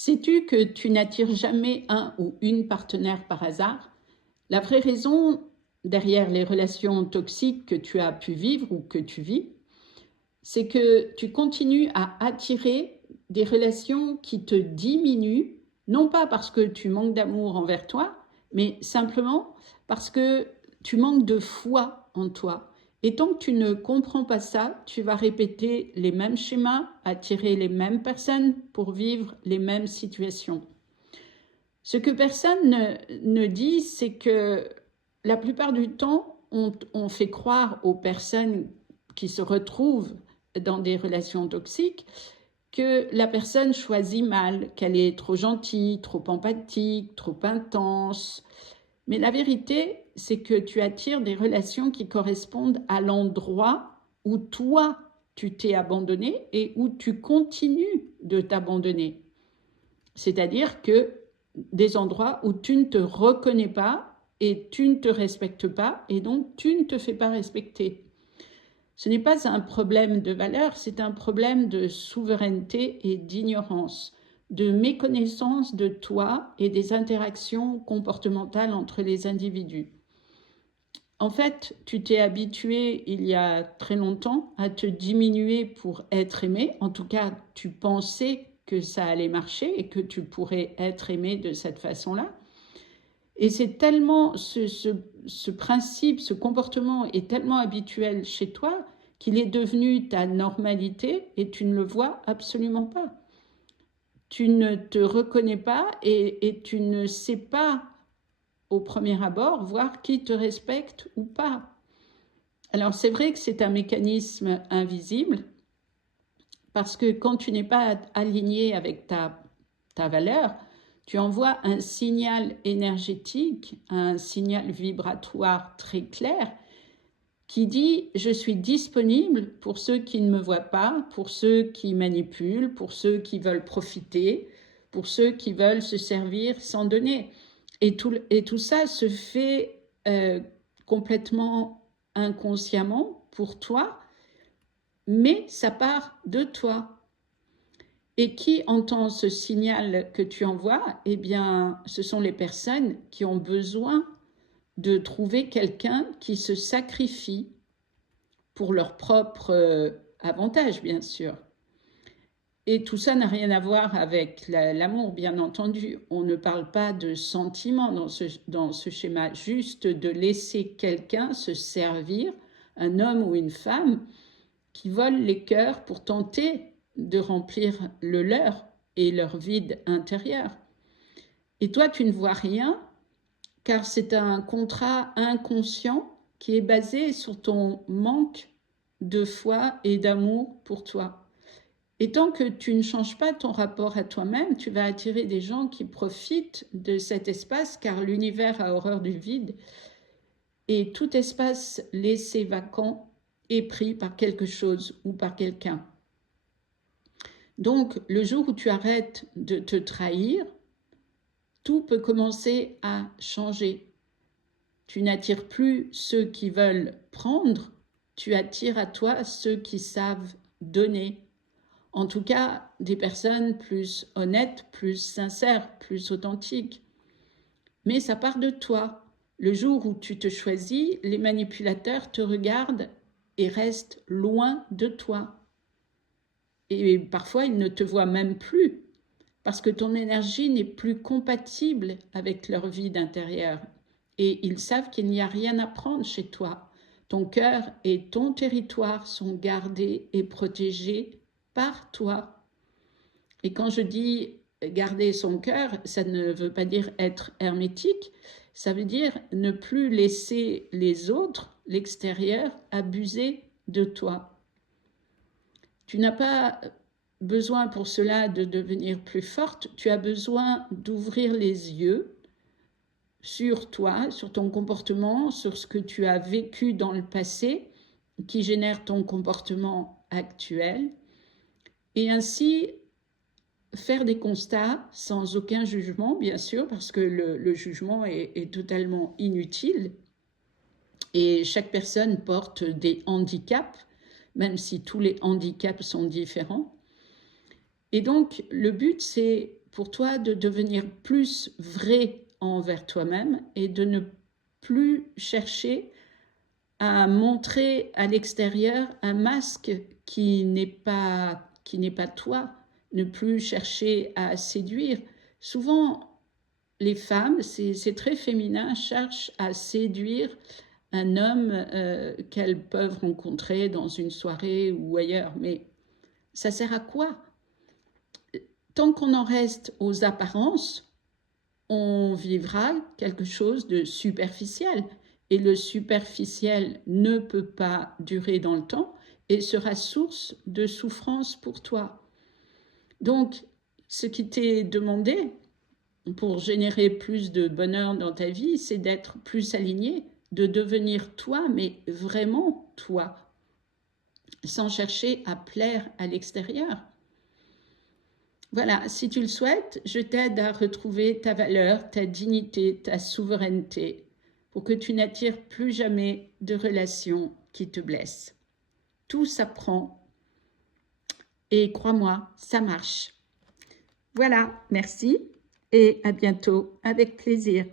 Sais-tu que tu n'attires jamais un ou une partenaire par hasard? La vraie raison derrière les relations toxiques que tu as pu vivre ou que tu vis, c'est que tu continues à attirer des relations qui te diminuent, non pas parce que tu manques d'amour envers toi, mais simplement parce que tu manques de foi en toi. Et tant que tu ne comprends pas ça, tu vas répéter les mêmes schémas, attirer les mêmes personnes pour vivre les mêmes situations. Ce que personne ne dit, c'est que la plupart du temps, on fait croire aux personnes qui se retrouvent dans des relations toxiques que la personne choisit mal, qu'elle est trop gentille, trop empathique, trop intense. Mais la vérité, c'est que tu attires des relations qui correspondent à l'endroit où toi, tu t'es abandonné et où tu continues de t'abandonner. C'est-à-dire que des endroits où tu ne te reconnais pas et tu ne te respectes pas et donc tu ne te fais pas respecter. Ce n'est pas un problème de valeur, c'est un problème de souveraineté et d'ignorance, de méconnaissance de toi et des interactions comportementales entre les individus. En fait, tu t'es habitué il y a très longtemps à te diminuer pour être aimé. En tout cas, tu pensais que ça allait marcher et que tu pourrais être aimé de cette façon-là. Et c'est tellement, ce principe, ce comportement est tellement habituel chez toi qu'il est devenu ta normalité et tu ne le vois absolument pas. Tu ne te reconnais pas et tu ne sais pas au premier abord voir qui te respecte ou pas. Alors c'est vrai que c'est un mécanisme invisible parce que quand tu n'es pas aligné avec ta valeur, tu envoies un signal énergétique, un signal vibratoire très clair qui dit « je suis disponible pour ceux qui ne me voient pas, pour ceux qui manipulent, pour ceux qui veulent profiter, pour ceux qui veulent se servir sans donner ». Et tout ça se fait complètement inconsciemment pour toi, mais ça part de toi. Et qui entend ce signal que tu envoies? Eh bien, ce sont les personnes qui ont besoin de trouver quelqu'un qui se sacrifie pour leur propre avantage, bien sûr. Et tout ça n'a rien à voir avec l'amour, bien entendu. On ne parle pas de sentiments dans ce schéma, juste de laisser quelqu'un se servir, un homme ou une femme, qui volent les cœurs pour tenter de remplir le leur et leur vide intérieur. Et toi, tu ne vois rien, car c'est un contrat inconscient qui est basé sur ton manque de foi et d'amour pour toi. Et tant que tu ne changes pas ton rapport à toi-même, tu vas attirer des gens qui profitent de cet espace, car l'univers a horreur du vide, et tout espace laissé vacant est pris par quelque chose ou par quelqu'un. Donc, le jour où tu arrêtes de te trahir, tout peut commencer à changer. Tu n'attires plus ceux qui veulent prendre, tu attires à toi ceux qui savent donner. En tout cas, des personnes plus honnêtes, plus sincères, plus authentiques. Mais ça part de toi. Le jour où tu te choisis, les manipulateurs te regardent et restent loin de toi. Et parfois, ils ne te voient même plus parce que ton énergie n'est plus compatible avec leur vie d'intérieur. Et ils savent qu'il n'y a rien à prendre chez toi. Ton cœur et ton territoire sont gardés et protégés par toi. Et quand je dis garder son cœur, ça ne veut pas dire être hermétique, ça veut dire ne plus laisser les autres, l'extérieur, abuser de toi. Tu n'as pas besoin pour cela de devenir plus forte, tu as besoin d'ouvrir les yeux sur toi, sur ton comportement, sur ce que tu as vécu dans le passé qui génère ton comportement actuel et ainsi faire des constats sans aucun jugement, bien sûr, parce que le jugement est totalement inutile et chaque personne porte des handicaps, même si tous les handicaps sont différents. Et donc, le but, c'est pour toi de devenir plus vrai envers toi-même et de ne plus chercher à montrer à l'extérieur un masque qui n'est pas toi, ne plus chercher à séduire. Souvent, les femmes, c'est très féminin, cherchent à séduire un homme qu'elles peuvent rencontrer dans une soirée ou ailleurs. Mais ça sert à quoi? Tant qu'on en reste aux apparences, on vivra quelque chose de superficiel. Et le superficiel ne peut pas durer dans le temps et sera source de souffrance pour toi. Donc, ce qui t'est demandé pour générer plus de bonheur dans ta vie, c'est d'être plus aligné, de devenir toi, mais vraiment toi, sans chercher à plaire à l'extérieur. Voilà, si tu le souhaites, je t'aide à retrouver ta valeur, ta dignité, ta souveraineté, pour que tu n'attires plus jamais de relations qui te blessent. Tout s'apprend et crois-moi, ça marche. Voilà, merci et à bientôt avec plaisir.